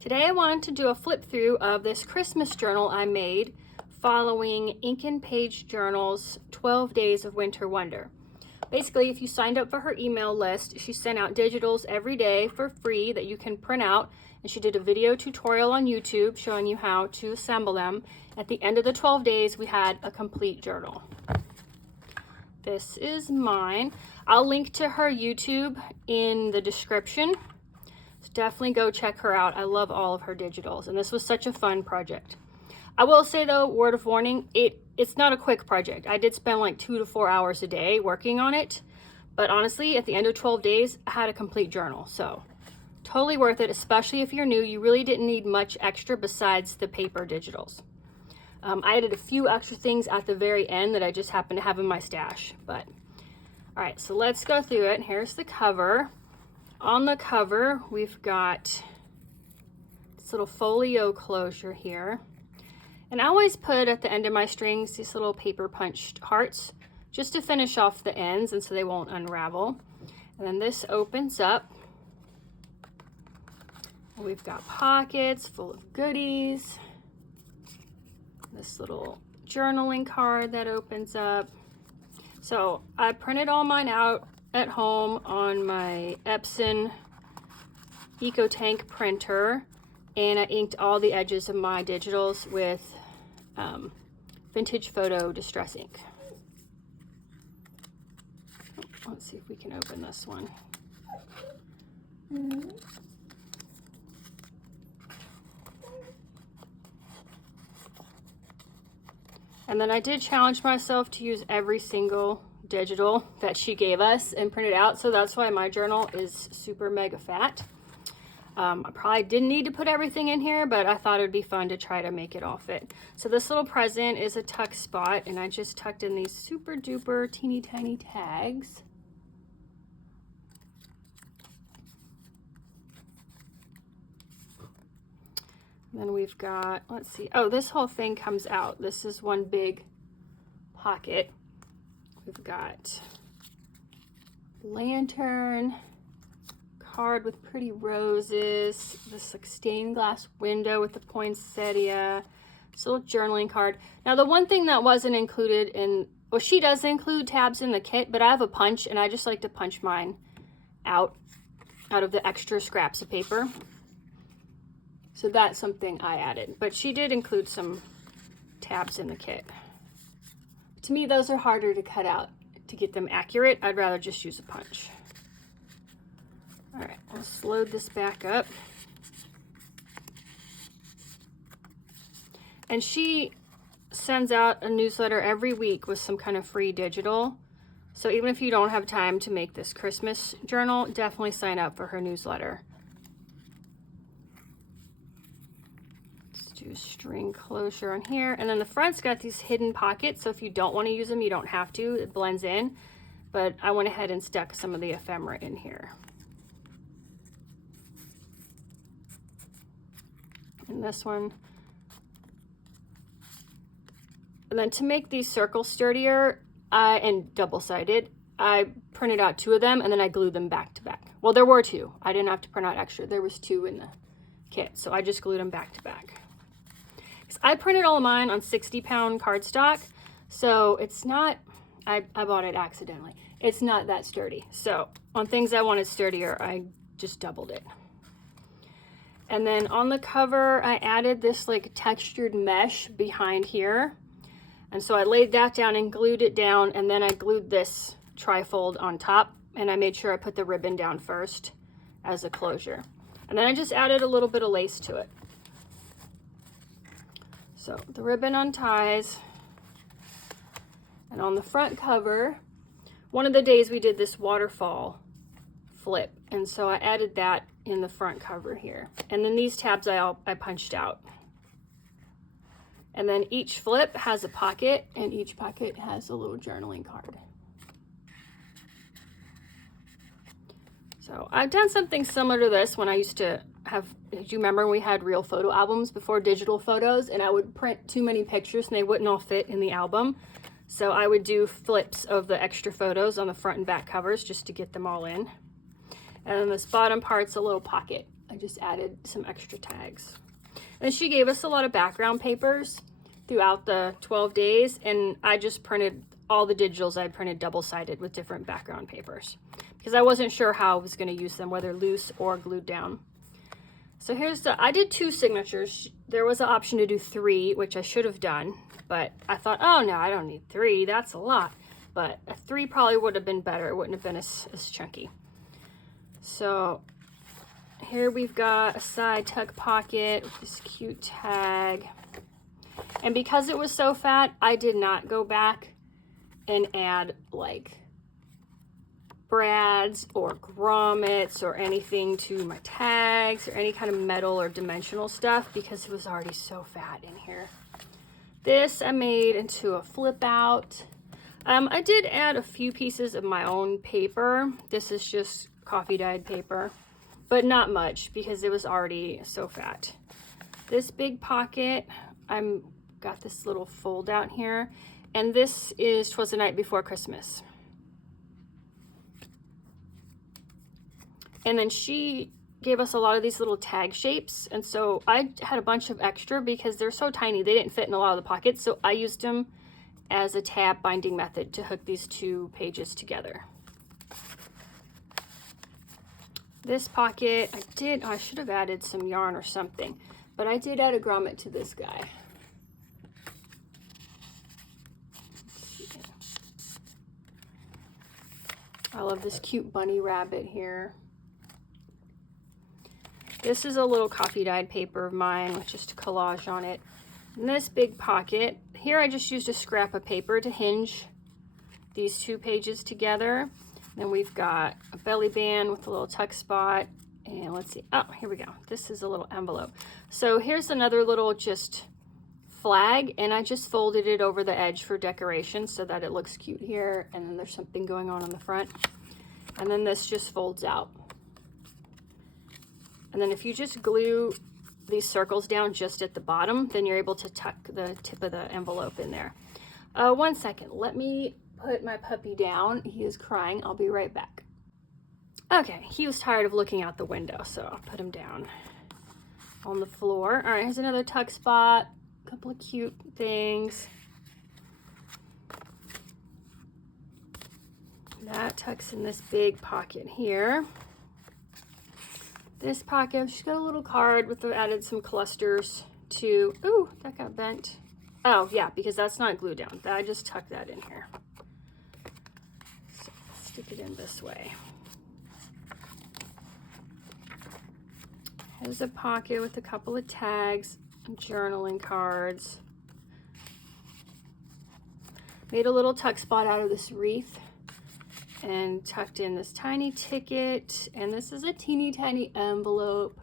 Today I wanted to do a flip through of this Christmas journal I made following Ink and Page Journal's 12 Days of Winter Wonder. Basically, if you signed up for her email list, she sent out digitals every day for free that you can print out, and she did a video tutorial on YouTube showing you how to assemble them. At the end of the 12 days, we had a complete journal. This is mine. I'll link to her YouTube in the description. So definitely go check her out. I love all of her digitals, and this was such a fun project. I will say though, word of warning, it's not a quick project. I did spend like 2 to 4 hours a day working on it, but honestly, at the end of 12 days, I had a complete journal. So totally worth it, especially if you're new. You really didn't need much extra besides the paper digitals. I added a few extra things at the very end that I just happened to have in my stash, but all right, so let's go through it. Here's the cover. On the cover, we've got this little folio closure here. And I always put at the end of my strings these little paper punched hearts just to finish off the ends and so they won't unravel. And then this opens up. We've got pockets full of goodies. This little journaling card that opens up. So I printed all mine out at home on my Epson EcoTank printer, and I inked all the edges of my digitals with vintage photo distress ink. Let's see if we can open this one. And then I did challenge myself to use every single digital that she gave us and print it out, so that's why my journal is super mega fat. I probably didn't need to put everything in here, but I thought it'd be fun to try to make it all fit. So this little present is a tuck spot, and I just tucked in these super duper teeny tiny tags. And then we've got, let's see, oh, this whole thing comes out. This is one big pocket. We've got lantern, card with pretty roses, this like stained glass window with the poinsettia, this little journaling card. Now the one thing that wasn't included in, well, she does include tabs in the kit, but I have a punch and I just like to punch mine out of the extra scraps of paper. So that's something I added, but she did include some tabs in the kit. To me, those are harder to cut out to get them accurate. I'd rather just use a punch. All right, let's load this back up. And she sends out a newsletter every week with some kind of free digital. So even if you don't have time to make this Christmas journal, definitely sign up for her newsletter. Do string closure on here, and then the front's got these hidden pockets, so if you don't want to use them, you don't have to. It blends in, but I went ahead and stuck some of the ephemera in here. And this one. And then to make these circles sturdier and double-sided, I printed out 2 of them and then I glued them back to back. Well, there were 2. I didn't have to print out extra. There was 2 in the kit, so I just glued them back to back. I printed all of mine on 60-pound cardstock, so it's not, I bought it accidentally. It's not that sturdy. So on things I wanted sturdier, I just doubled it. And then on the cover, I added this like textured mesh behind here. And so I laid that down and glued it down, and then I glued this trifold on top, and I made sure I put the ribbon down first as a closure. And then I just added a little bit of lace to it. So the ribbon unties, and on the front cover, one of the days we did this waterfall flip, and so I added that in the front cover here. And then these tabs I punched out. And then each flip has a pocket, and each pocket has a little journaling card. So I've done something similar to this when I used to have, do you remember when we had real photo albums before digital photos, and I would print too many pictures and they wouldn't all fit in the album. So I would do flips of the extra photos on the front and back covers just to get them all in. And then this bottom part's a little pocket I just added some extra tags. And she gave us a lot of background papers throughout the 12 days, and I just printed all the digitals I printed double-sided with different background papers because I wasn't sure how I was going to use them, whether loose or glued down. So here's I did 2 signatures. There was an option to do 3, which I should have done, but I thought, oh no, I don't need 3, that's a lot. But a 3 probably would have been better. It wouldn't have been as chunky. So here we've got a side tuck pocket with this cute tag. And because it was so fat, I did not go back and add like brads or grommets or anything to my tags or any kind of metal or dimensional stuff because it was already so fat in here. This I made into a flip out. I did add a few pieces of my own paper. This is just coffee dyed paper, but not much because it was already so fat. This big pocket, I'm got this little fold out here, and this is 'Twas the Night Before Christmas. And then she gave us a lot of these little tag shapes, and so I had a bunch of extra because they're so tiny they didn't fit in a lot of the pockets, so I used them as a tab binding method to hook these 2 pages together. This pocket, I should have added some yarn or something, but I did add a grommet to this guy. I love this cute bunny rabbit here. This is a little coffee dyed paper of mine with just a collage on it. And this big pocket, here I just used a scrap of paper to hinge these 2 pages together. Then we've got a belly band with a little tuck spot. And let's see, oh, here we go. This is a little envelope. So here's another little just flag, and I just folded it over the edge for decoration so that it looks cute here, and then there's something going on the front. And then this just folds out. And then if you just glue these circles down just at the bottom, then you're able to tuck the tip of the envelope in there. 1 second, let me put my puppy down. He is crying. I'll be right back. Okay, he was tired of looking out the window, so I'll put him down on the floor. All right, here's another tuck spot. A couple of cute things. That tucks in this big pocket here. This pocket, she's got a little card with added some clusters to, ooh, that got bent. Oh yeah, because that's not glued down. I just tucked that in here. So stick it in this way. Here's a pocket with a couple of tags and journaling cards. Made a little tuck spot out of this wreath and tucked in this tiny ticket, and this is a teeny tiny envelope.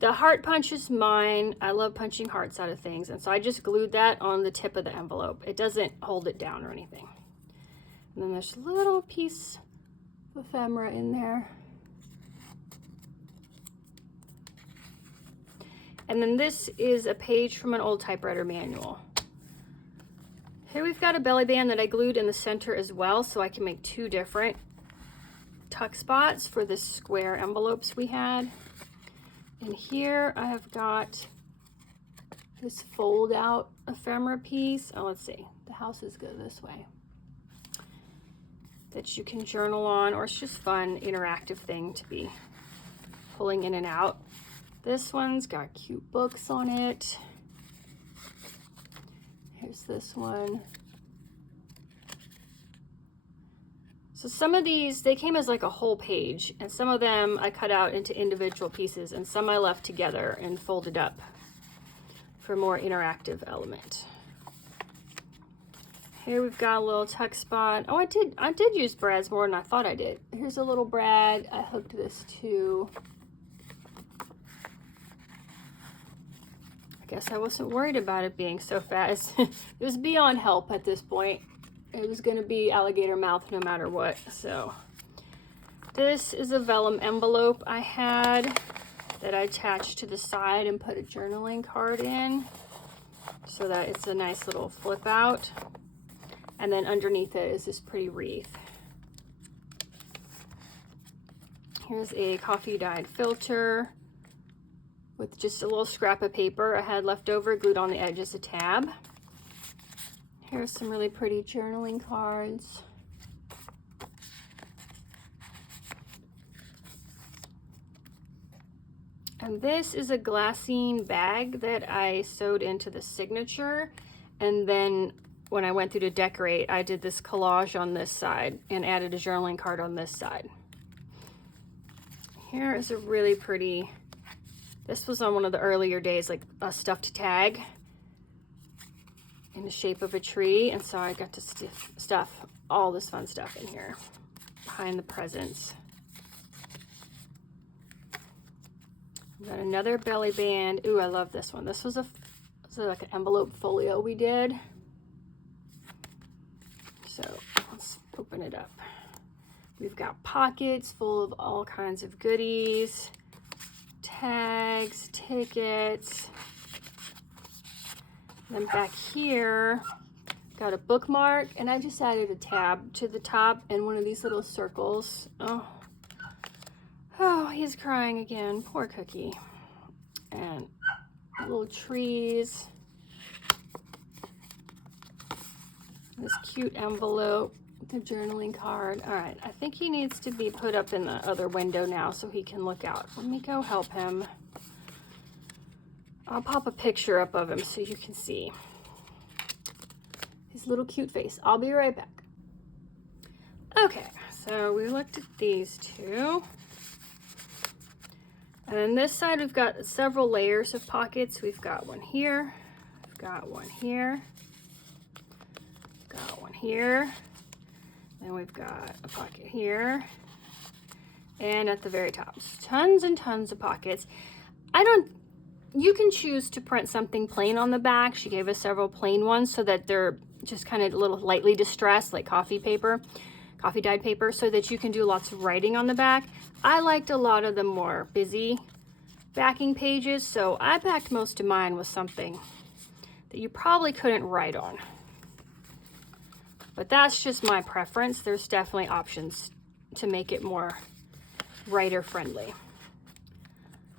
The heart punch is mine. I love punching hearts out of things, and so I just glued that on the tip of the envelope. It doesn't hold it down or anything. And then there's a little piece of ephemera in there. And then this is a page from an old typewriter manual. Here we've got a belly band that I glued in the center as well, so I can make 2 different tuck spots for the square envelopes we had. And here I have got this fold out ephemera piece. Oh, let's see, the houses go this way. That you can journal on, or it's just fun, interactive thing to be pulling in and out. This one's got cute books on it. Here's this one. So some of these, they came as like a whole page, and some of them I cut out into individual pieces, and some I left together and folded up for a more interactive element. Here we've got a little tuck spot. Oh, I did use brads more than I thought I did. Here's a little brad. I hooked this to. Guess I wasn't worried about it being so fast. It was beyond help at this point. It was going to be alligator mouth no matter what. So this is a vellum envelope I had that I attached to the side and put a journaling card in so that it's a nice little flip out. And then underneath it is this pretty wreath. Here's a coffee dyed filter with just a little scrap of paper I had left over, glued on the edge as a tab. Here's some really pretty journaling cards. And this is a glassine bag that I sewed into the signature, and then when I went through to decorate, I did this collage on this side and added a journaling card on this side. Here is a really pretty, this was on one of the earlier days, like a stuffed tag in the shape of a tree, and so I got to stuff all this fun stuff in here behind the presents. Got another belly band. Ooh, I love this one. This was like an envelope folio we did. So let's open it up. We've got pockets full of all kinds of goodies, tags, tickets. Then back here, got a bookmark, and I just added a tab to the top and one of these little circles. Oh, he's crying again. Poor Cookie. And little trees. This cute envelope, the journaling card. All right, I think he needs to be put up in the other window now so he can look out. Let me go help him. I'll pop a picture up of him so you can see his little cute face. I'll be right back. Okay, so we looked at these two. And on this side, we've got several layers of pockets. We've got one here, we've got one here, got one here, then we've got a pocket here, and at the very top, tons and tons of pockets. You can choose to print something plain on the back. She gave us several plain ones so that they're just kind of a little lightly distressed, like coffee dyed paper, so that you can do lots of writing on the back. I liked a lot of the more busy backing pages, so I backed most of mine with something that you probably couldn't write on. But that's just my preference. There's definitely options to make it more writer friendly.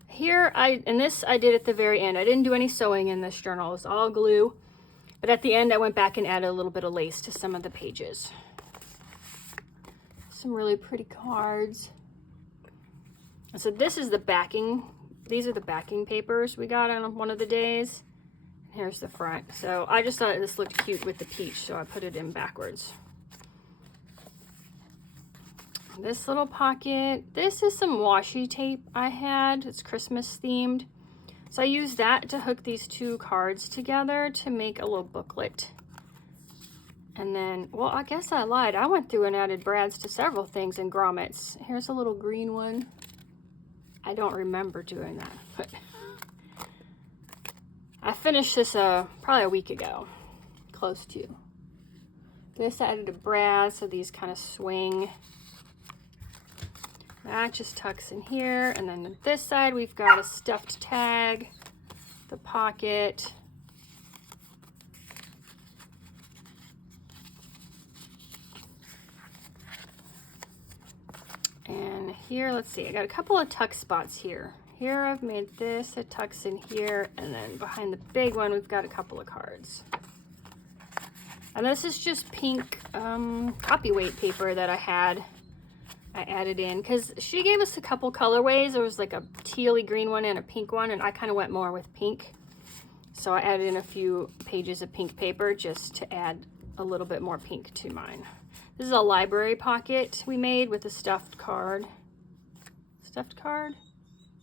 Here, this I did at the very end. I didn't do any sewing in this journal. It was all glue. But at the end, I went back and added a little bit of lace to some of the pages. Some really pretty cards. So this is the backing. These are the backing papers we got on one of the days. Here's the front. So I just thought this looked cute with the peach, so I put it in backwards. This little pocket. This is some washi tape I had. It's Christmas themed. So I used that to hook these two cards together to make a little booklet. And then, well, I guess I lied. I went through and added brads to several things in grommets. Here's a little green one. I don't remember doing that, but I finished this probably a week ago, close to. This I added a brad, so these kind of swing. That just tucks in here. And then on this side, we've got a stuffed tag, the pocket. And here, let's see, I got a couple of tuck spots here. Here I've made this, it tucks in here, and then behind the big one, we've got a couple of cards. And this is just pink copyweight paper that I added in, because she gave us a couple colorways. There was like a tealy green one and a pink one, and I kind of went more with pink. So I added in a few pages of pink paper just to add a little bit more pink to mine. This is a library pocket we made with a stuffed card. Stuffed card?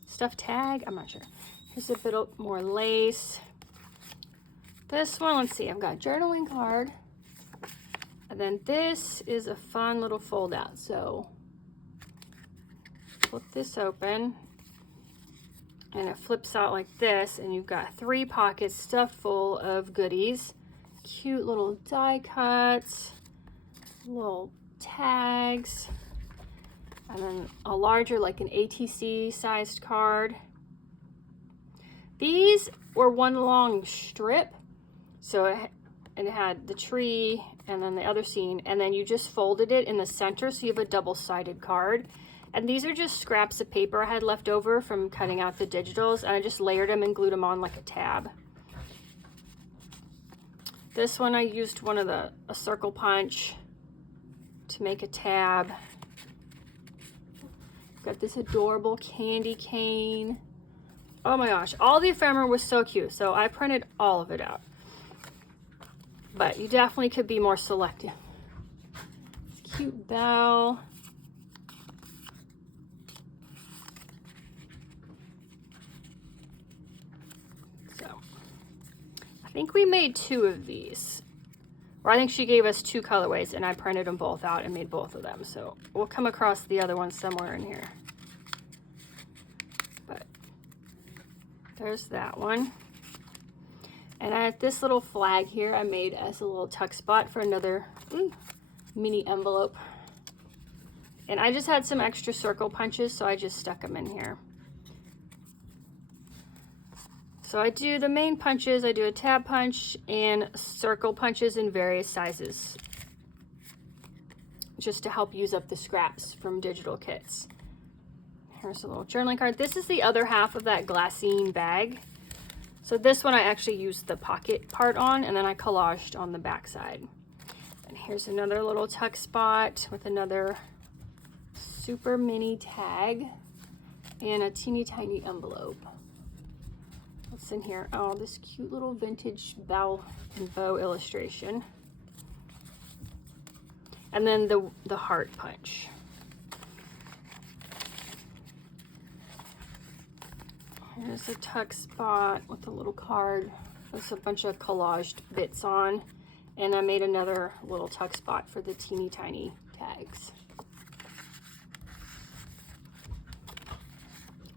Stuffed tag? I'm not sure. Here's a bit more lace. This one, let's see, I've got a journaling card. And then this is a fun little fold out. So flip this open and it flips out like this, and you've got 3 pockets stuffed full of goodies. Cute little die cuts, little tags, and then a larger, like an ATC sized card. These were one long strip, so it had the tree and then the other scene, and then you just folded it in the center, so you have a double-sided card. And these are just scraps of paper I had left over from cutting out the digitals, and I just layered them and glued them on like a tab. This one I used a circle punch to make a tab. Got this adorable candy cane. Oh my gosh, all the ephemera was so cute, so I printed all of it out. But you definitely could be more selective. Cute bell. So, I think we made 2 of these. Or I think she gave us 2 colorways, and I printed them both out and made both of them. So we'll come across the other one somewhere in here. But there's that one. And I had this little flag here I made as a little tuck spot for another mini envelope. And I just had some extra circle punches, so I just stuck them in here. So I do the main punches, I do a tab punch and circle punches in various sizes, just to help use up the scraps from digital kits. Here's a little journaling card. This is the other half of that glassine bag. So this one I actually used the pocket part on, and then I collaged on the back side. And here's another little tuck spot with another super mini tag and a teeny tiny envelope. What's in here? Oh, this cute little vintage bell and bow illustration. And then the heart punch. Here's a tuck spot with a little card. There's a bunch of collaged bits on. And I made another little tuck spot for the teeny tiny tags.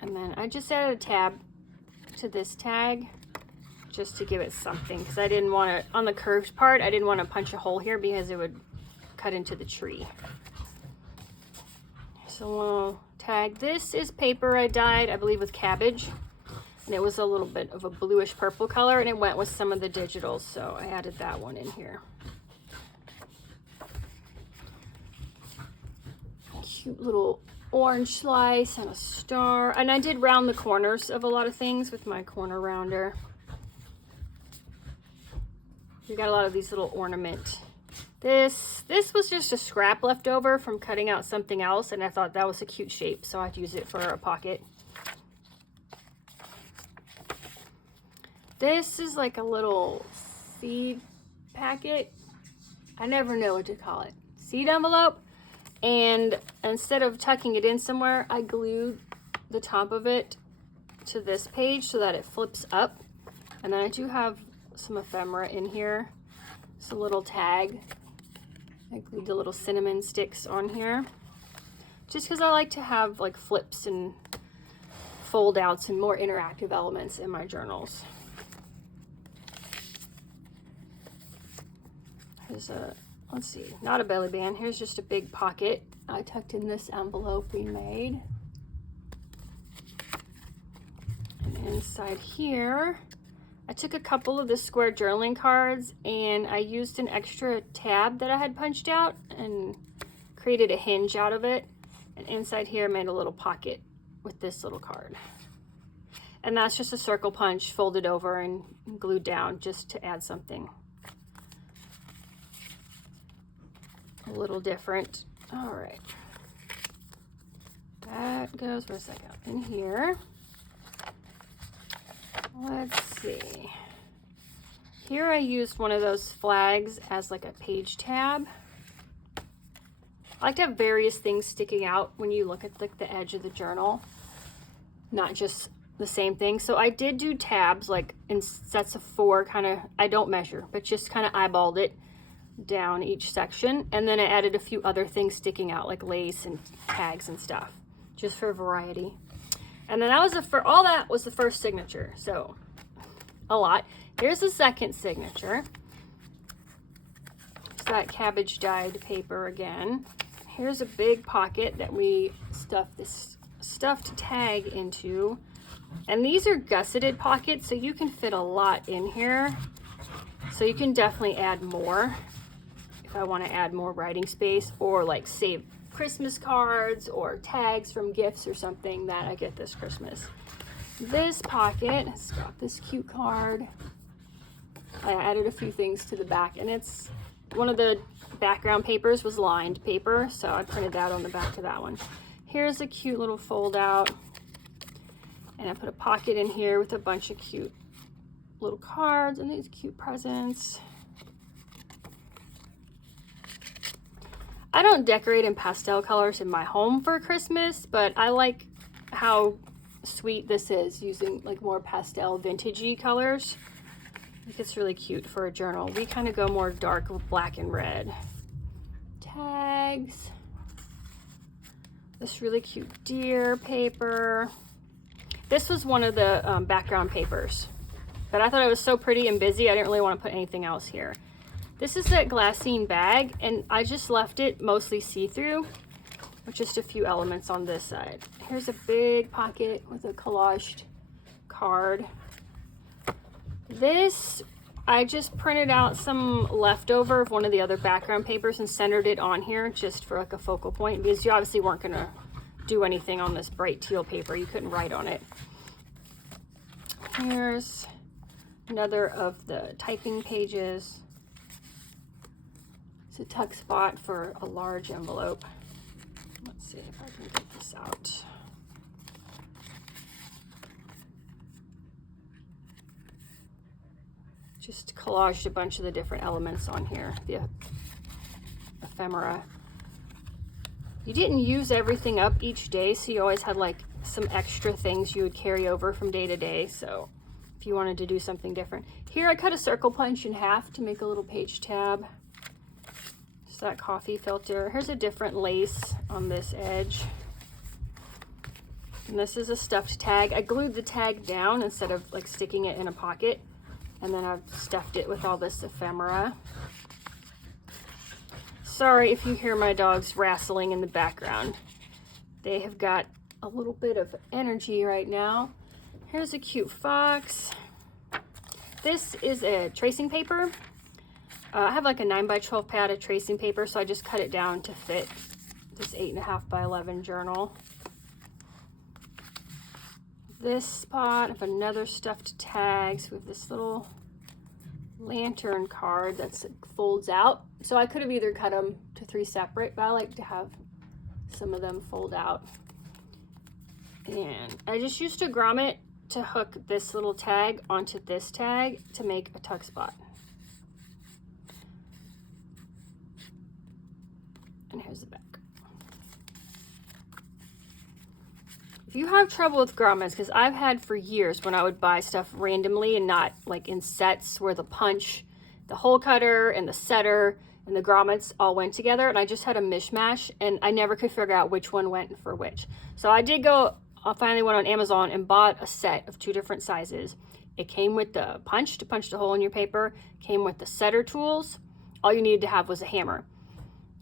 And then I just added a tab to this tag just to give it something, because I didn't want to, on the curved part, I didn't want to punch a hole here because it would cut into the tree. So we'll tag. This is paper I dyed, I believe, with cabbage, and it was a little bit of a bluish purple color, and it went with some of the digitals, so I added that one in here. Cute little orange slice and a star, and I did round the corners of a lot of things with my corner rounder. We got a lot of these little ornament. This was just a scrap left over from cutting out something else, and I thought that was a cute shape, so I'd use it for a pocket. This is like a little seed packet. I never know what to call it. Seed envelope. And instead of tucking it in somewhere, I glued the top of it to this page so that it flips up. And then I do have some ephemera in here. It's a little tag. I glued the little cinnamon sticks on here, just because I like to have like flips and fold outs and more interactive elements in my journals. Here's a, let's see, not a belly band. Here's just a big pocket. I tucked in this envelope we made. And inside here, I took a couple of the square journaling cards and I used an extra tab that I had punched out and created a hinge out of it. And inside here, I made a little pocket with this little card. And that's just a circle punch folded over and glued down just to add something a little different. All right, that goes, where's that go? In here. Let's see. Here I used one of those flags as like a page tab. I like to have various things sticking out when you look at like the edge of the journal, not just the same thing. So I did do tabs like in sets of 4, kind of, I don't measure, but just kind of eyeballed it down each section. And then I added a few other things sticking out like lace and tags and stuff, just for variety. And then that was all that was the first signature. So a lot. Here's the second signature. It's that cabbage dyed paper again. Here's a big pocket that we stuffed this stuffed tag into. And these are gusseted pockets, so you can fit a lot in here. So you can definitely add more if I want to add more writing space or like save Christmas cards or tags from gifts or something that I get this Christmas. This pocket has got this cute card. I added a few things to the back, and it's one of the background papers was lined paper, so I printed that on the back of that one. Here's a cute little fold out, and I put a pocket in here with a bunch of cute little cards and these cute presents. I don't decorate in pastel colors in my home for Christmas, but I like how sweet this is using like more pastel vintagey colors. I think it's really cute for a journal. We kind of go more dark black and red. Tags. This really cute deer paper. This was one of the background papers, but I thought it was so pretty and busy I didn't really want to put anything else here. This is that glassine bag, and I just left it mostly see-through with just a few elements on this side. Here's a big pocket with a collaged card. This, I just printed out some leftover of one of the other background papers and centered it on here just for like a focal point, because you obviously weren't gonna do anything on this bright teal paper. You couldn't write on it. Here's another of the typing pages. It's a tuck spot for a large envelope. Let's see if I can get this out. Just collaged a bunch of the different elements on here, the ephemera. You didn't use everything up each day, so you always had like some extra things you would carry over from day to day, so if you wanted to do something different. Here I cut a circle punch in half to make a little page tab. Just that coffee filter. Here's a different lace on this edge. And this is a stuffed tag. I glued the tag down instead of like sticking it in a pocket. And then I've stuffed it with all this ephemera. Sorry if you hear my dogs wrestling in the background. They have got a little bit of energy right now. Here's a cute fox. This is a tracing paper. I have like a 9x12 pad of tracing paper, so I just cut it down to fit this 8.5x11 journal. This spot of another stuffed tags with this little lantern card that folds out. So I could have either cut them to 3 separate, but I like to have some of them fold out. And I just used a grommet to hook this little tag onto this tag to make a tuck spot. And here's the back. If you have trouble with grommets, because I've had for years when I would buy stuff randomly and not like in sets where the punch, the hole cutter, and the setter and the grommets all went together, and I just had a mishmash, and I never could figure out which one went for which. So I finally went on Amazon and bought a set of 2 different sizes. It came with the punch to punch the hole in your paper, came with the setter tools. All you needed to have was a hammer.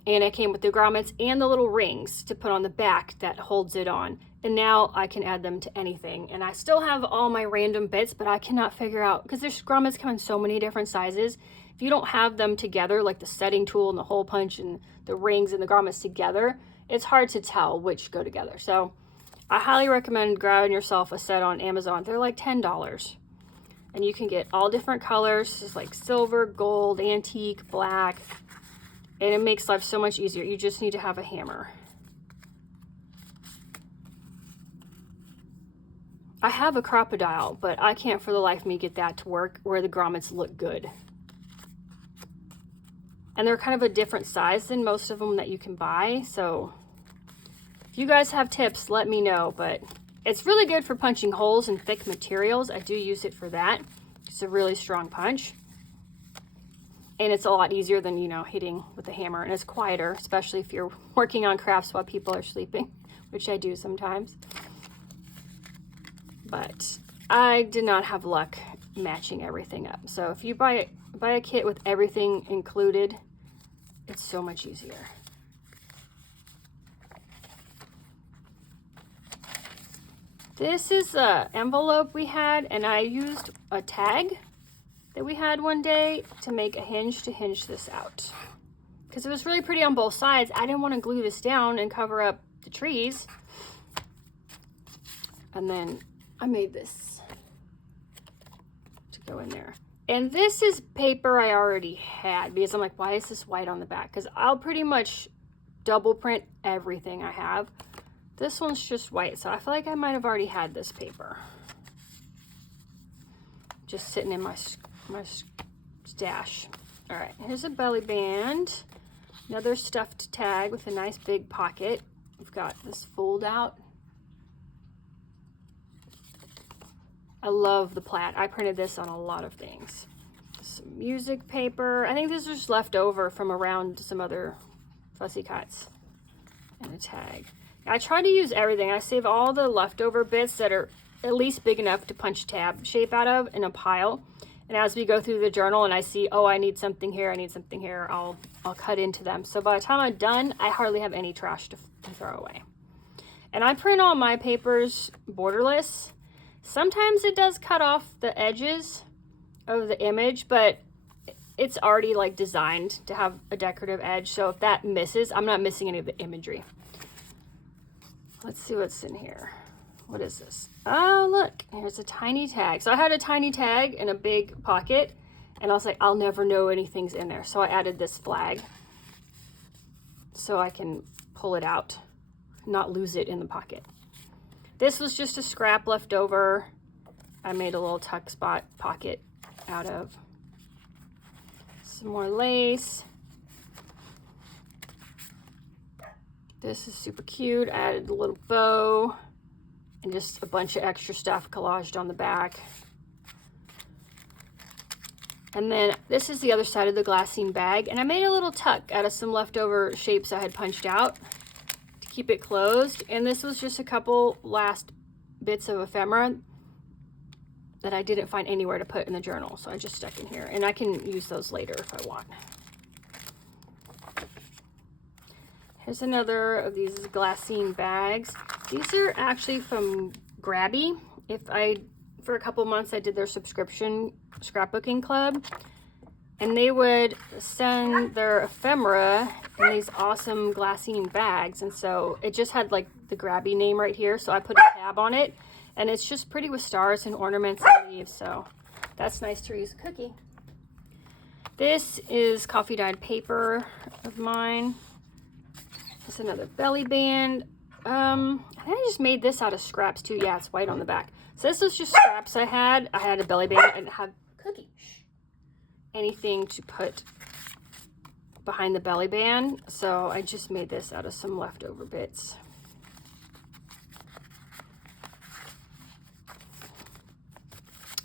And it came with the grommets and the little rings to put on the back that holds it on. And now I can add them to anything. And I still have all my random bits, but I cannot figure out, because there's grommets come in so many different sizes. If you don't have them together, like the setting tool and the hole punch and the rings and the grommets together, it's hard to tell which go together. So I highly recommend grabbing yourself a set on Amazon. They're like $10. And you can get all different colors, just like silver, gold, antique, black. And it makes life so much easier. You just need to have a hammer. I have a crocodile, but I can't for the life of me get that to work where the grommets look good. And they're kind of a different size than most of them that you can buy. So if you guys have tips, let me know. But it's really good for punching holes in thick materials. I do use it for that. It's a really strong punch. And it's a lot easier than, you know, hitting with a hammer. And it's quieter, especially if you're working on crafts while people are sleeping, which I do sometimes. But I did not have luck matching everything up. So if you buy a kit with everything included, it's so much easier. This is an envelope we had, and I used a tag that we had one day to make a hinge to hinge this out. because it was really pretty on both sides. I didn't want to glue this down and cover up the trees. And then I made this to go in there. And this is paper I already had because I'm like, why is this white on the back? Because I'll pretty much double print everything I have. This one's just white, so I feel like I might have already had this paper. Just sitting in my stash. All right, here's a belly band. Another stuffed tag with a nice big pocket. We've got this fold out. I love the plaid. I printed this on a lot of things. Some music paper. I think this was just left over from around some other fussy cuts. And a tag. I try to use everything. I save all the leftover bits that are at least big enough to punch tab shape out of in a pile. And as we go through the journal and I see, oh, I need something here, I need something here, I'll cut into them. So by the time I'm done, I hardly have any trash to throw away. And I print all my papers borderless. Sometimes it does cut off the edges of the image, but it's already like designed to have a decorative edge. So if that misses, I'm not missing any of the imagery. Let's see what's in here. What is this? Oh, look, here's a tiny tag. So I had a tiny tag in a big pocket, and I was like, I'll never know anything's in there. So I added this flag so I can pull it out, not lose it in the pocket. This was just a scrap left over. I made a little tuck spot pocket out of. Some more lace. This is super cute. I added a little bow and just a bunch of extra stuff collaged on the back. And then this is the other side of the glassine bag, and I made a little tuck out of some leftover shapes I had punched out to keep it closed. And this was just a couple last bits of ephemera that I didn't find anywhere to put in the journal, so I just stuck in here, and I can use those later if I want. Here's another of these glassine bags. These are actually from Grabby. For a couple months, I did their subscription scrapbooking club, and they would send their ephemera in these awesome glassine bags. And so it just had like the Grabby name right here. So I put a tab on it, and it's just pretty with stars and ornaments and leaves. So that's nice to reuse a cookie. This is coffee dyed paper of mine. It's another belly band. I think I just made this out of scraps too. Yeah, it's white on the back. So this was just scraps I had. I had a belly band and had cookie. Anything to put behind the belly band. So I just made this out of some leftover bits.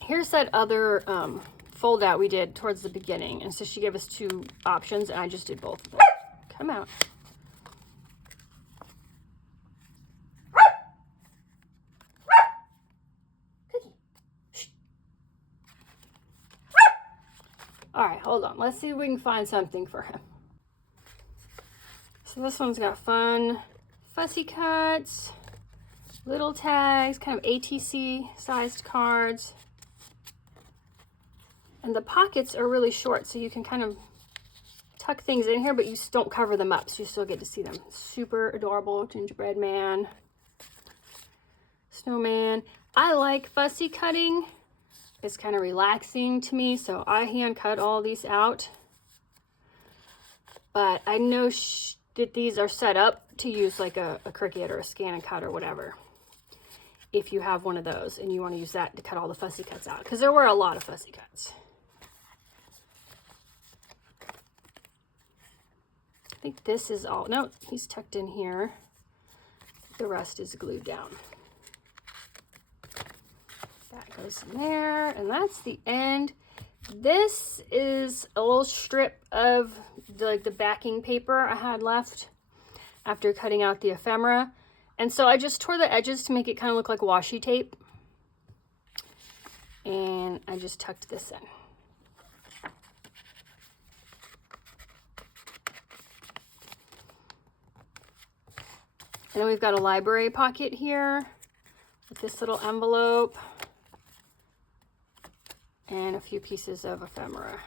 Here's that other fold out we did towards the beginning. And so she gave us two options, and I just did both of them. Come out. All right, hold on. Let's see if we can find something for him. So this one's got fun fussy cuts, little tags, kind of ATC sized cards. And the pockets are really short, so you can kind of tuck things in here, but you don't cover them up, so you still get to see them. Super adorable gingerbread man, snowman. I like fussy cutting. It's kind of relaxing to me, so I hand cut all these out. But I know that these are set up to use like a Cricut or a scan and cut or whatever. If you have one of those and you want to use that to cut all the fussy cuts out, because there were a lot of fussy cuts. I think this is all. No, he's tucked in here. The rest is glued down. That goes in there, and that's the end. This is a little strip of the backing paper I had left after cutting out the ephemera. And so I just tore the edges to make it kind of look like washi tape. And I just tucked this in. And then we've got a library pocket here with this little envelope and a few pieces of ephemera.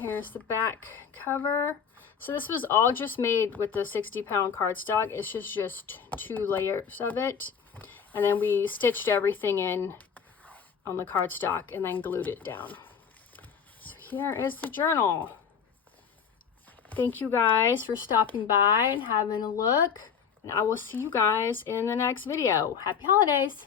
Here's the back cover. So this was all just made with the 60-pound cardstock. It's just 2 layers of it. And then we stitched everything in on the cardstock and then glued it down. So here is the journal. Thank you guys for stopping by and having a look. And I will see you guys in the next video. Happy holidays!